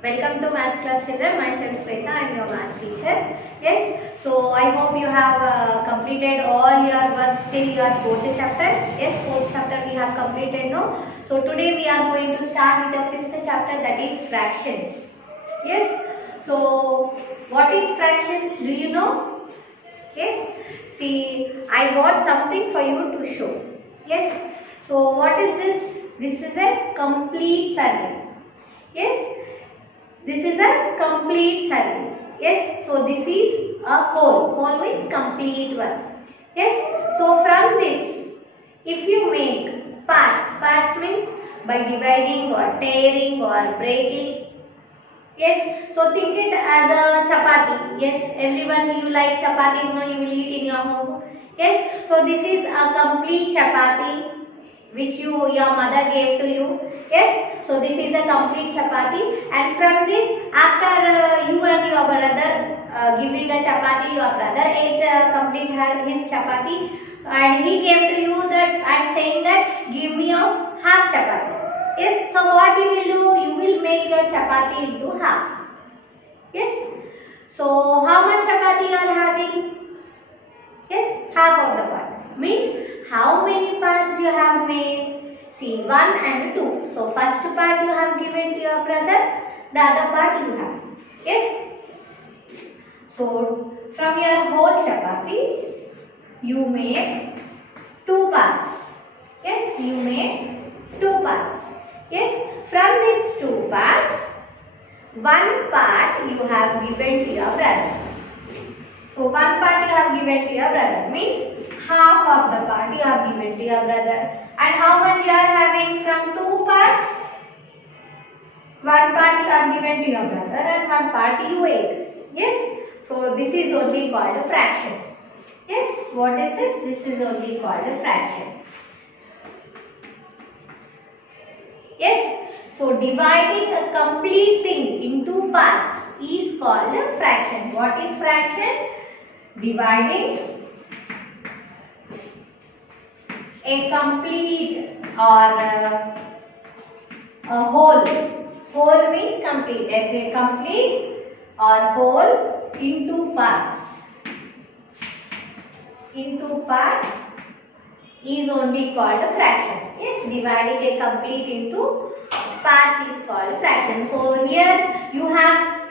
Welcome to Maths class children. Myself Shweta, I am your Maths teacher. Yes, so I hope you have completed all your work till your fourth chapter. Yes, fourth chapter we have completed now. So today we are going to start with the fifth chapter, that is fractions. Yes, so what is fractions? Do you know? Yes, see, I got something for you to show. Yes, so what is this? This is a complete circle. Yes, this is a complete circle. Yes, so this is a whole. Whole means complete one. Yes, so from this, if you make parts, parts means by dividing or tearing or breaking. Yes, so think it as a chapati. Yes, everyone you like chapatis, no, you will eat in your home. Yes, so this is a complete chapati which your mother gave to you. Yes, so this is a complete chapati, and from this, after you and your brother giving a chapati, your brother ate complete his chapati, and he came to you that and saying that give me of half chapati. Yes, so what you will do? You will make your chapati into half. Yes, so how much chapati you are having? Yes, half of the part. Means how many parts you have made? See, 1 and 2. So first part you have given to your brother, the other part you have. Yes. So from your whole chapati, you made 2 parts. Yes, you made 2 parts. Yes, from these 2 parts, 1 part you have given to your brother. So 1 part you have given to your brother, means half of the part you have given to your brother. And how much you are having from 2 parts? 1 part you have given to your brother and 1 part you ate. Yes, so this is only called a fraction. Yes, what is this? This is only called a fraction. Yes, so dividing a complete thing into parts is called a fraction. What is fraction? Dividing a complete or a whole. Whole means complete. A complete or whole into parts. Into parts is only called a fraction. Yes, dividing a complete into parts is called a fraction. So here you have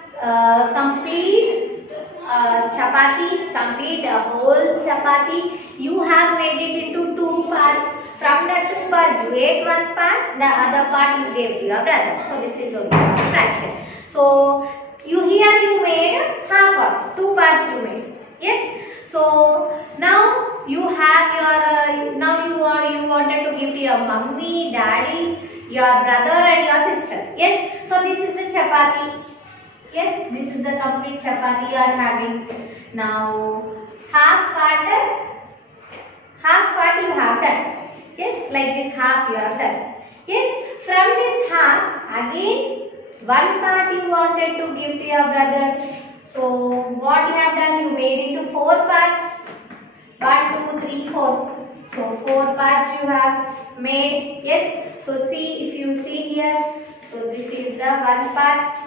complete chapati, complete a whole chapati. You have made it into 2 parts. From the 2 parts you ate 1 part, the other part you gave to your brother. So this is only called a fraction. So you made half of 2 parts you made. Yes. So now you have your you wanted to give to your mummy, daddy, your brother and your sister. Yes. So this is a chapati. Yes, this is the complete chapati you are having. Now half part you have done. Yes, like this half you have done. Yes, from this half again 1 part you wanted to give to your brother. So what you have done? You made into 4 parts. 1, 2, 3, 4. So 4 parts you have made. Yes. So see, if you see here, so this is the 1 part.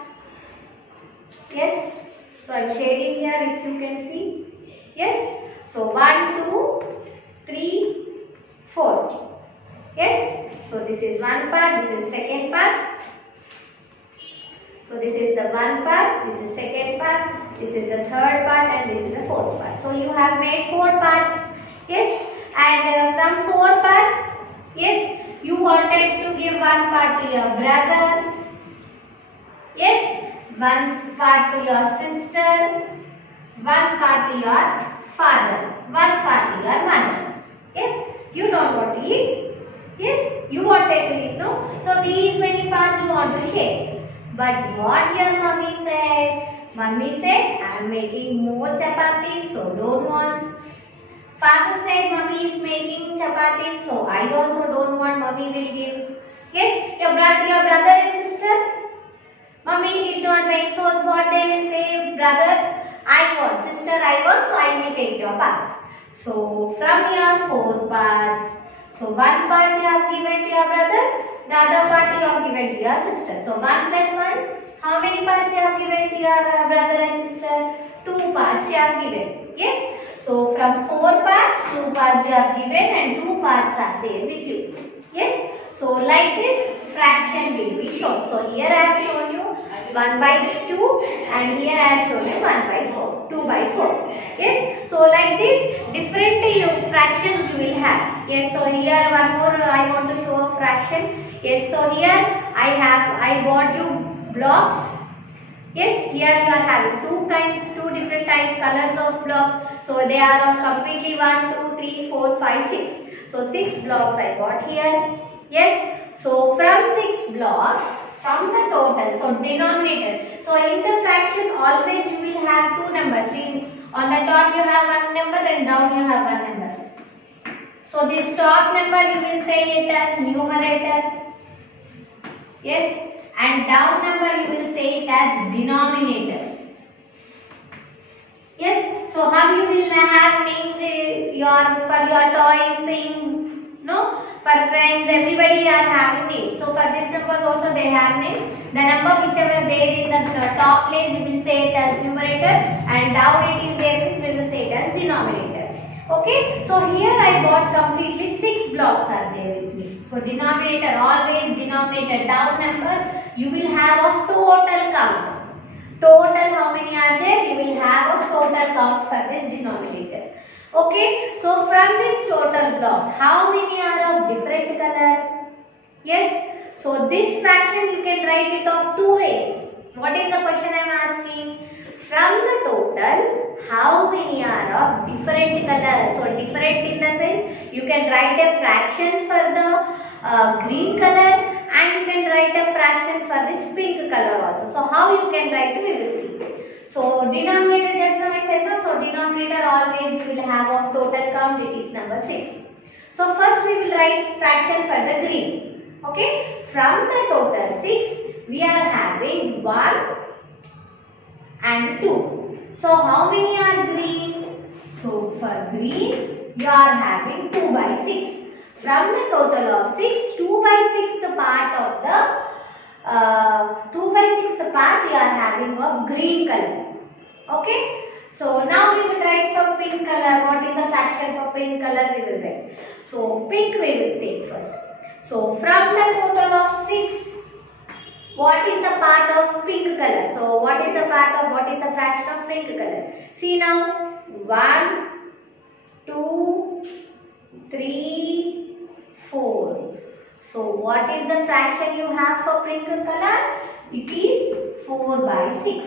Yes. So I am shading here if you can see. Yes. So 1, 2, 3, 4. Yes. So this is 1 part. This is second part. So this is the 1 part, this is second part, this is the third part and this is the fourth part. So you have made 4 parts. Yes, and from 4 parts, yes, you wanted to give 1 part to your brother. Yes, 1 part to your sister, 1 part to your father, 1 part to your mother. Yes, you don't want to eat. Yes, you wanted to eat, no? So these many parts you want to share. But what your mummy said? Mummy said, I am making more chapatis, so don't want. Father said, mummy is making chapatis, so I also don't want, mummy will give. Yes, your brother and sister, mummy did not make, so what they will say, brother, I want, sister, I want, so I will take your parts. So from your 4 parts, so 1 part you have given to your brother, the other part you have given to your sister. So 1 plus 1, How many parts you have given to your brother and sister? 2 parts you have given. Yes. So from 4 parts, 2 parts you have given and 2 parts are there with you. Yes. So like this fraction will be shown. So here I have shown you 1 by 2 and here I have shown you 1 by 4, 2 by 4. Yes. So like this different fractions you will have. Yes. So here one more I want to show a fraction. Yes. So here I bought you blocks. Yes, here you are having two different colors of blocks. So they are of completely 1, 2, 3, 4, 5, 6. So 6 blocks I got here. Yes, so from 6 blocks, from the total, so denominator. So in the fraction always you will have 2 numbers. See, on the top you have 1 number and down you have 1 number. So this top number you will say it as numerator. Yes. And down number you will say it as denominator. Yes. So how you will have names for your toys, things? No. For friends, everybody are having names. So for these numbers also they have names. The number whichever there in the top place you will say it as numerator, and down it is there means we will say it as denominator. Okay. So here I got completely 6 blocks are there with me. So denominator, always denominator, down number you will have of total count. Total how many are there? You will have of total count for this denominator. Okay. So from this total blocks, how many are of different color? Yes. So this fraction you can write it of 2 ways. What is the question I am asking? From the total, how many are of different color? So different in the sense you can write a fraction for the green color and you can write a fraction for this pink color also. So how you can write we will see. So denominator just now I said no. So denominator always you will have of total count, it is number 6. So first we will write fraction for the green. Okay. From the total 6 we are having 1 and 2. So how many are green? So for green you are having 2 by 6. From the total of 6, 2 by 6 the part of the 2 by 6 the part we are having of green color. Okay. So now we will write for pink color. What is the fraction for pink color we will write. So pink we will take first. So from the total of 6, what is the part of pink color? So what is the fraction of pink color? See now 1, 2, 3, 4. So what is the fraction you have for pink color? It is 4 by 6.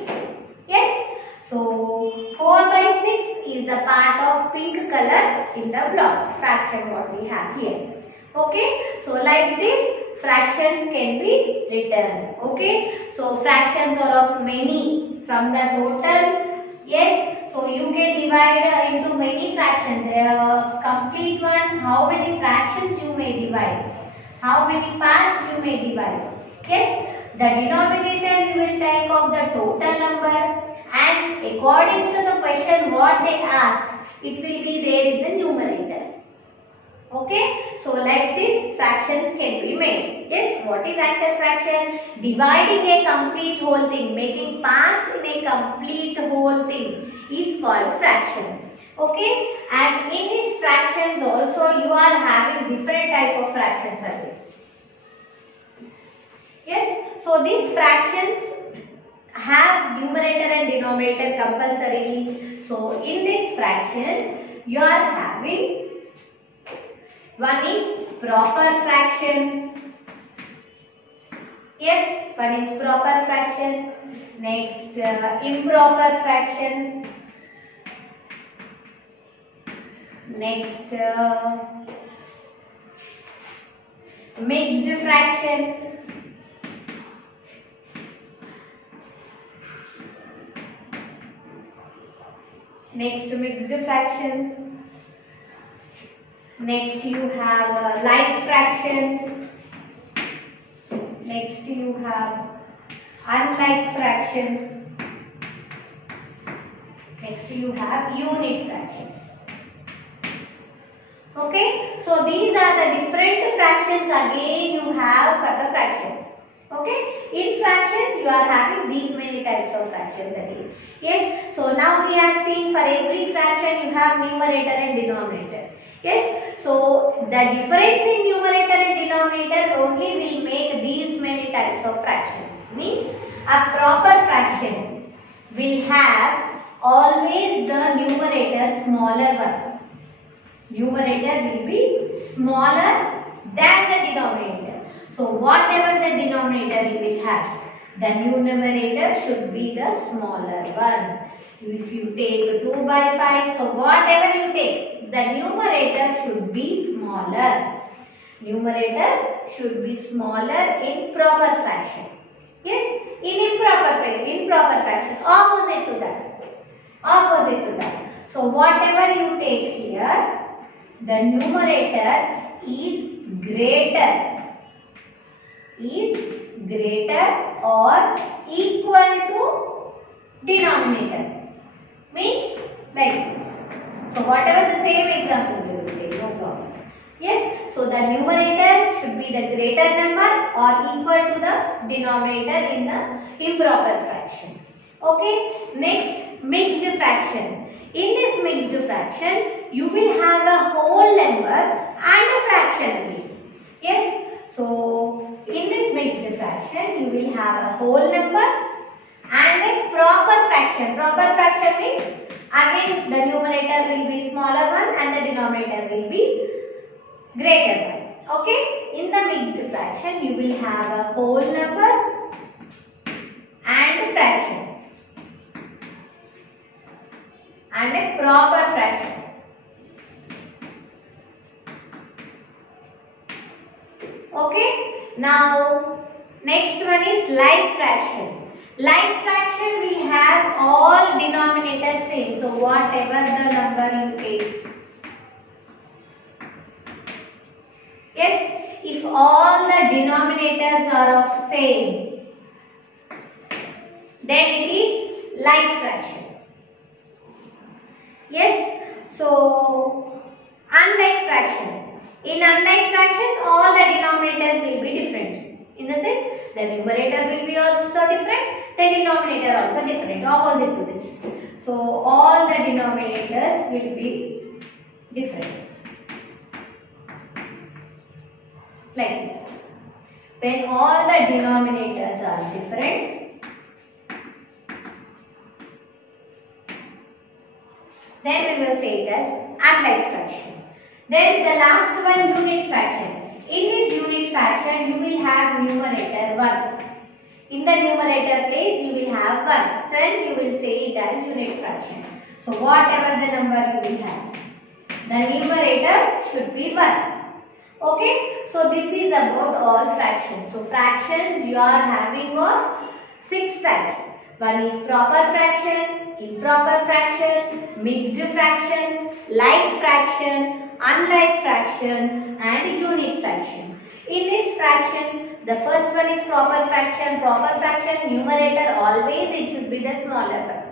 Yes. So 4 by 6 is the part of pink color in the blocks fraction what we have here. Okay. So like this fractions can be written. Okay. So fractions are of many from the total. Yes. So you can divide into many fractions. Complete one. How many fractions you may divide? How many parts you may divide? Yes. The denominator you will take of the total number, and according to the question what they asked, it will be there in the numerator. Okay. So like this fractions can be made. Yes. What is actual fraction? Dividing a complete whole thing, making parts in a complete whole thing is called fraction. Okay. And in these fractions also you are having different type of fractions are there. Yes. So these fractions have numerator and denominator compulsorily. So in these fractions you are having, one is proper fraction. Yes, one is proper fraction. Next improper fraction. Next mixed fraction. Next mixed fraction. Next you have like fraction. Next you have unlike fraction. Next you have unit fraction. Okay. So these are the different fractions again you have for the fractions. Okay, in fractions you are having these many types of fractions again. Yes, so now we have seen for every fraction you have numerator and denominator. Yes, so the difference in numerator and denominator only will make these many types of fractions. Means a proper fraction will have always the numerator smaller one. Numerator will be smaller than the denominator. So whatever the denominator you will have, the numerator should be the smaller one. If you take 2 by 5, so whatever you take, the numerator should be smaller. Numerator should be smaller in proper fraction. Yes, in improper fraction, opposite to that. Opposite to that. So whatever you take here, the numerator is greater or equal to denominator. Means like this. So whatever the same example we will take, no problem. Yes, so the numerator should be the greater number or equal to the denominator in the improper fraction. Okay, next mixed fraction. In this mixed fraction, you will have a whole number and a fraction. Yes, so in this mixed fraction, you will have a whole number and a proper fraction. Proper fraction means again the numerator will be smaller one and the denominator will be greater one. Okay, in the mixed fraction, you will have a whole number and a fraction. And a proper fraction. Okay, now next one is like fraction. Like fraction will have all denominators same. So whatever the number you take. Yes, if all the denominators are of same, then it is like fraction. Yes, so unlike fraction. In unlike fraction, all the denominators will be different. In the sense, the numerator will be also different, the denominator also different, opposite to this. So all the denominators will be different. Like this. When all the denominators are different, then we will say it as unlike fraction. Then the last one, unit fraction. In this unit fraction, you will have numerator 1. In the numerator place, you will have 1. Then you will say it as unit fraction. So whatever the number you will have, the numerator should be 1. Okay, so this is about all fractions. So fractions you are having of 6 types. One is proper fraction, improper fraction, mixed fraction, like fraction, unlike fraction and unit fraction. In these fractions, the first one is proper fraction. Proper fraction, numerator always it should be the smaller one.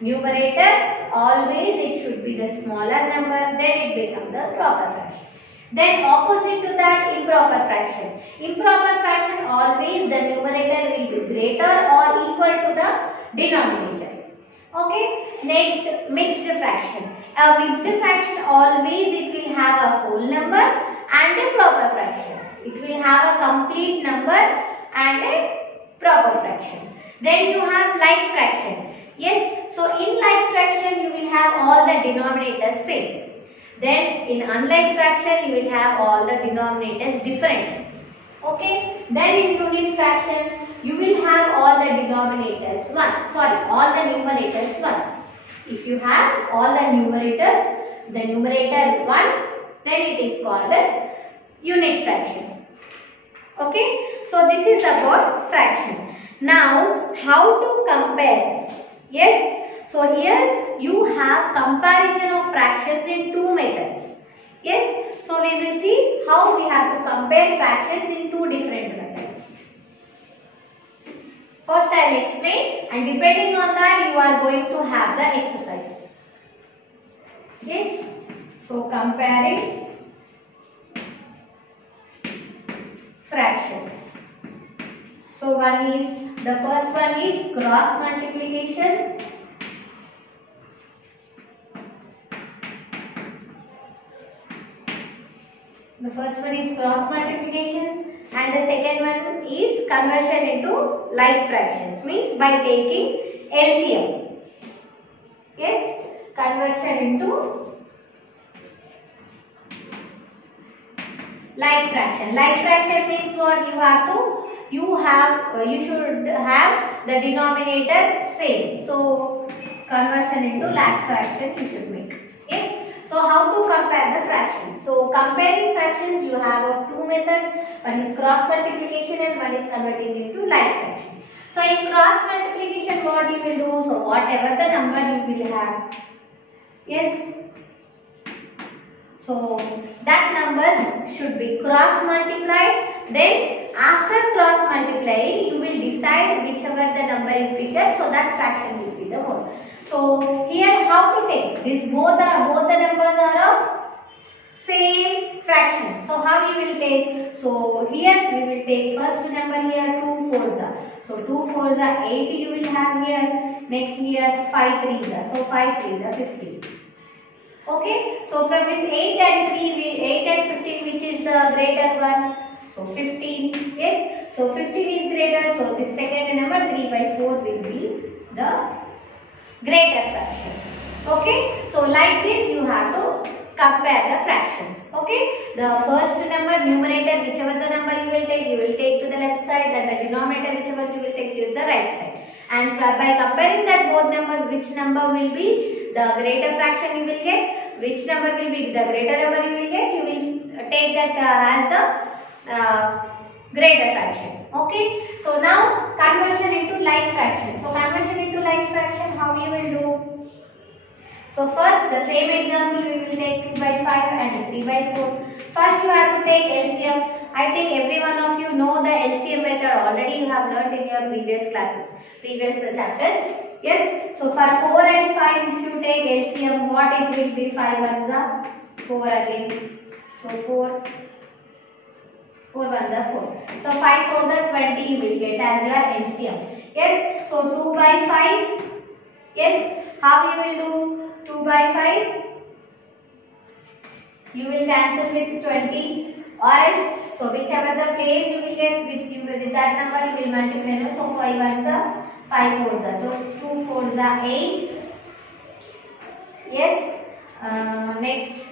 Numerator always it should be the smaller number, then it becomes a proper fraction. Then opposite to that, improper fraction. Improper fraction always the numerator will be greater or equal to the denominator. Okay, next mixed fraction. A mixed fraction always it will have a whole number and a proper fraction. It will have a complete number and a proper fraction. Then you have like fraction. Yes, so in like fraction you will have all the denominators same. Then in unlike fraction you will have all the denominators different. Okay, then in unit fraction you will have all the denominators all the numerators 1. If you have all the numerators, the numerator 1, then it is called the unit fraction. Okay, so this is about fraction. Now how to compare? Yes, so here you have comparison of fractions in 2 methods. Yes, so we will see how we have to compare fractions in 2 different methods. First I will explain, and depending on that you are going to have the exercise. Yes, so comparing fractions. So the first one is cross multiplication. The first one is cross multiplication and the second one is conversion into like fractions, means by taking LCM. Yes, conversion into like fraction. Like fraction means what? You should have the denominator same. So conversion into like fraction you should make. Yes. So how to compare the fractions? So comparing fractions you have of two methods. One is cross multiplication and one is converting into like fraction. So in cross multiplication what you will do? So whatever the number you will have. Yes. So that numbers should be cross multiplied. Then after cross multiplying you will decide whichever the number is bigger, so that fraction will be the more. So here how to take this? Both the numbers are of same fraction. So how you will take? So here we will take first number here 2 fours are. So 2 fours are 8 you will have here. Next here 5 threes are. So 5 threes are 15. Okay. So from this 8 and 15 which is the greater one? So 15. Yes. So 15 is greater. So this second number 3 by 4 will be the greater fraction. Okay. So like this you have to compare the fractions. Okay. The first number numerator whichever the number you will take to the left side, and the denominator whichever you will take to the right side. And by comparing that both numbers, which number will be the greater fraction you will get, which number will be the greater number you will get, you will take that as the greater fraction. Okay. So now conversion into like fraction. So conversion into like fraction, how you will do? So first the same example we will take 2 by 5 and 3 by 4. First you have to take LCM. I think every one of you know the LCM method already, you have learnt in your previous classes, previous chapters. Yes. So for 4 and 5 if you take LCM, what it will be? 5 ones are 4 again. So 4 ones are 4. So 5 fours are 20 you will get as your LCM. Yes. So 2 by 5. Yes. How you will do? 2 by 5. You will cancel with 20 or else. So whichever the place you will get with that number you will multiply. So 5 ones are 5 fours are. Those 2 fours are 8. Yes. Next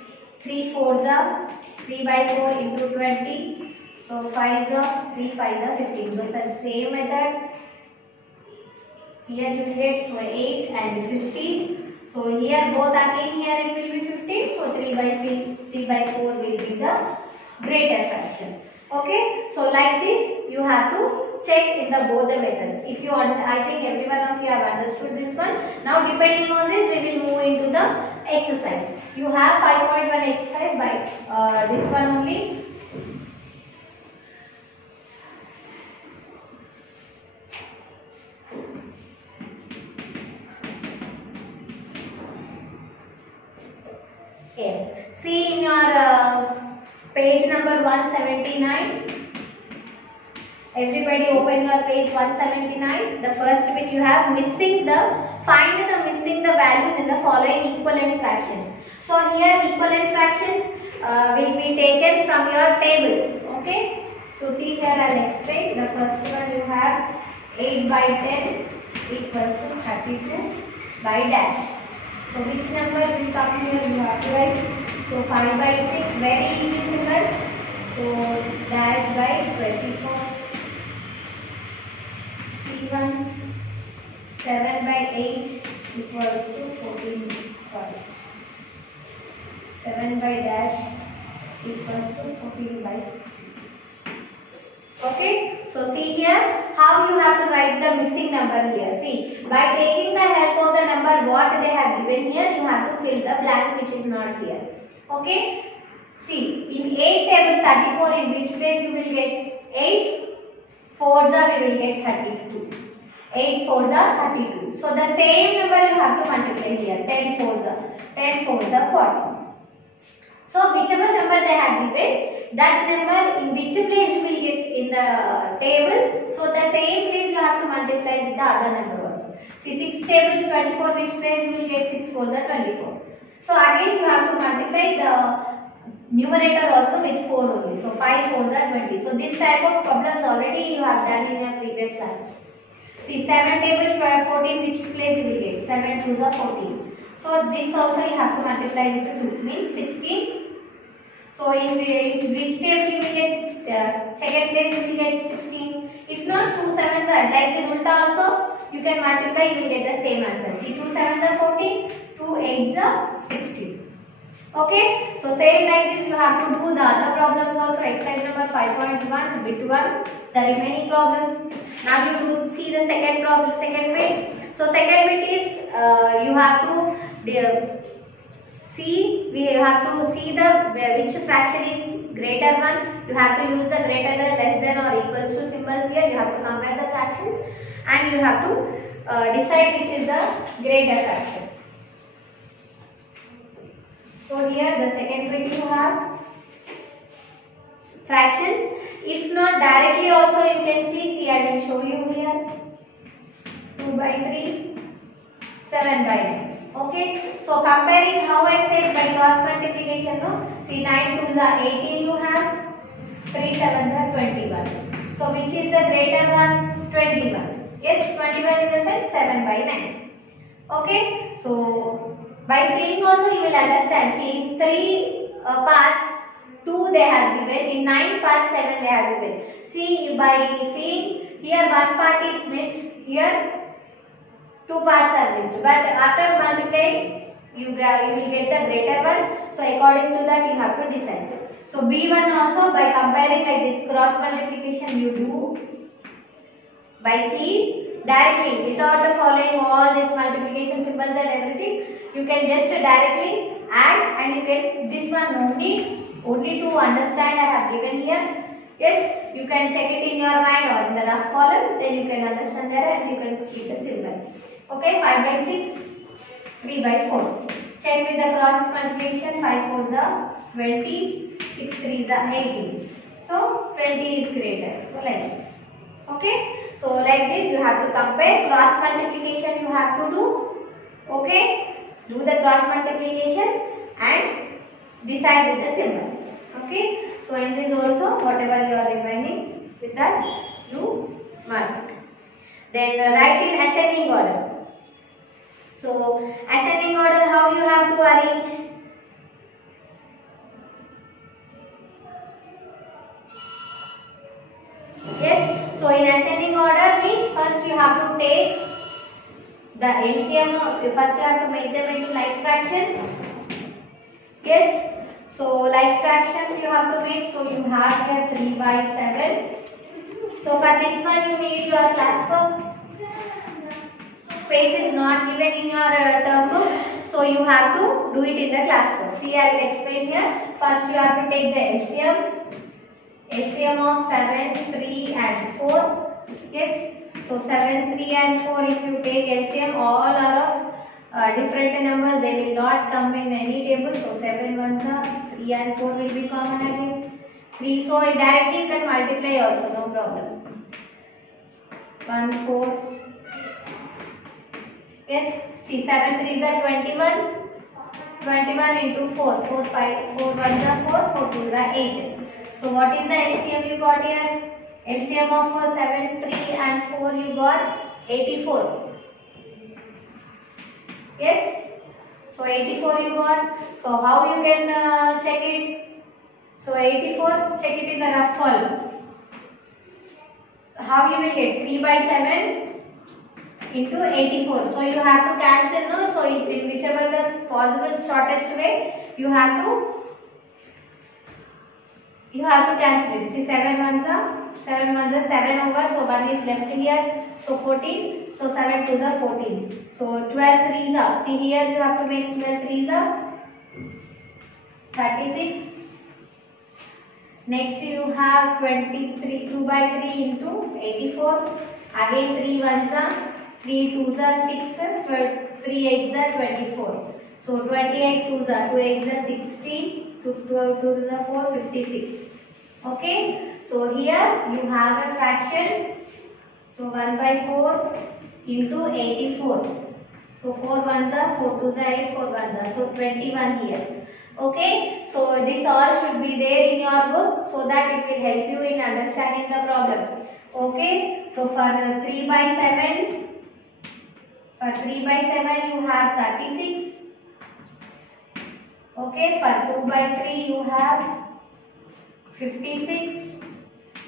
3 fours are 3 by 4 into 20. So 5s are 3 5s are 15. Those are the same method. Here you will get 8 and 15. So here both again here it will be 15. So 3 by 4 will be the greater fraction. Okay. So like this you have to check in the both the methods. If you want, I think every one of you have understood this one. Now depending on this we will move into the exercise. You have 5.1 exercise by this one only. Yes. See in your page number 179. Everybody open your page 179. The first bit you have find the missing the values in the following equivalent fractions. So here equivalent fractions will be taken from your tables. Okay. So see here I will explain. The first one you have 8 by 10 equals to 32 by dash. So which number will come here? You have to write. So 5 by 6, very easy children. So dash by 24. C1 7 by 8 equals to 14. Sorry. 7 by dash equals to 14 by 60. Okay, so see here how you have to write the missing number here. See, by taking the help of the number what they have given here, you have to fill the blank which is not here. Okay, see in 8 table 34, in which place you will get 8 fours are we will get 32. 8 fours are 32. So the same number you have to multiply here. 10 fours are 40. So whichever number they have given, that number in which place you will get in the table, so the same place you have to multiply with the other number also. See, 6 table 24, which place you will get 6 4s are 24. So again you have to multiply the numerator also with 4 only. So 5 4s are 20. So this type of problems already you have done in your previous classes. See, 7 table 14, which place you will get? 7 2s are 14. So this also you have to multiply with 2, means 16. So in which table you will get second place you will get 16. If not, 2 7s are like this ulta also you can multiply, you will get the same answer. See, 2 7s are 14, 2 8s are 16. Okay, so same like this you have to do the other problems also. Exercise number 5.1 bit 1, the remaining problems. Now you do see the second problem, second bit. So second bit is you have to we have to see the which fraction is greater one. You have to use the greater than, less than or equals to symbols here. You have to compare the fractions and you have to decide which is the greater fraction. So here the second bit you have fractions. If not directly also you can see I will show you here. 2 by 3, 7 by 9. Okay, so comparing how I said by cross multiplication, no? See, 9 2s are 18 you have, 3 7s are 21. So which is the greater one? 21. Yes, 21 in the sense 7 by 9. Okay, so by seeing also you will understand. See, in 3 parts 2 they have given, in 9 parts 7 they have given. See, by seeing here one part is missed, here 2 parts are missed, but after multiplying you will get the greater one. So according to that you have to decide. So B1 also by comparing like this cross multiplication you do by seeing directly without following all these multiplication symbols and everything. You can just directly add and you can this one only to understand I have given here. Yes, you can check it in your mind or in the rough column, then you can understand there and you can keep the symbol. Okay, 5 by 6, 3 by 4. Check with the cross multiplication. 5 4s are 20, 6 3s are 18. So 20 is greater. So like this. Okay, so like this you have to compare. Cross multiplication you have to do. Okay, do the cross multiplication and decide with the symbol. Okay, so in this also whatever you are remaining with that you mark it. Then write in ascending order. So ascending order, how you have to arrange? Yes, so in ascending order means first you have to take the LCM, first you have to make them into like fraction. Yes, so like fraction you have to make, so you have here 3 by 7. So for this one you need your class book. Space is not given in your term book, so you have to do it in the class book. See, I will explain here. First you have to take the LCM of 7, 3 and 4. Yes, so 7, 3 and 4 if you take LCM, all are of different numbers, they will not come in any table. So 7 1s are 3 and 4 will be common again. 3, so directly you can multiply also, no problem. 1 4. Yes, see 7 3s are 21. 21 into 4, 4 5, 4 1s are 4, 4 2s are 8. So what is the LCM you got here? LCM of 7, 3 and 4 you got 84. Yes, so 84 you got. So how you can check it? So 84, check it in the rough column. How you will get? 3 by 7 into 84. So you have to cancel, no? So in whichever the possible shortest way, you have to cancel it. See 7 1s are 7 over. So 1 is left here. So 14. So 7 2s are 14. So 12 3s are. See here you have to make 12 3s are 36. Next you have 23 2 by 3 into 84. Again 3 1s are 3 2s are 6, 3 8s are 24. So 28 2s are 2 8s are 16, 2 2s are 4, 56. Okay, so here you have a fraction. So 1 by 4 into 84. So 4 ones are 4 twos are 8, 4 ones are, so 21 here. Okay, so this all should be there in your book so that it will help you in understanding the problem. Okay, so for 3 by 7, you have 36. Okay, for 2 by 3 you have 56.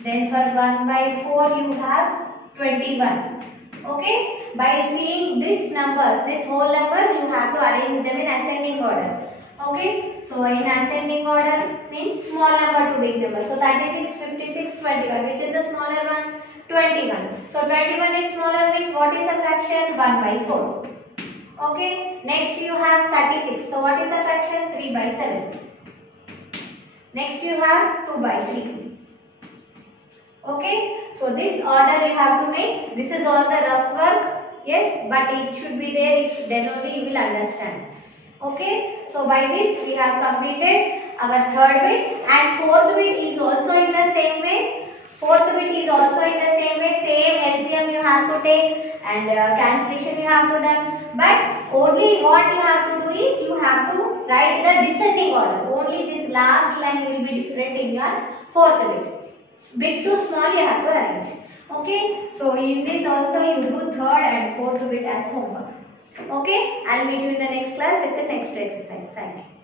Then for 1 by 4 you have 21. Okay, by seeing these numbers, this whole numbers, you have to arrange them in ascending order. Okay, so in ascending order means small number to big number. So 36, 56, 21. Which is the smaller one? 21. So 21 is smaller means what is the fraction? 1 by 4. Okay, next you have 36. So what is the fraction? 3 by 7. Next you have 2 by 3. Okay, so this order you have to make. This is all the rough work. Yes, but it should be there, if then only you will understand. Okay, so by this we have completed our third bit, and fourth bit is also in the same way. Fourth bit is also in the same way. Same LCM you have to take and cancellation you have to done. But only what you have to do is you have to write the descending order. Only this last line will be different in your fourth bit. Big to small you have to arrange. Okay, so in this also you do third and fourth bit as homework. Okay, I'll meet you in the next class with the next exercise. Thank you.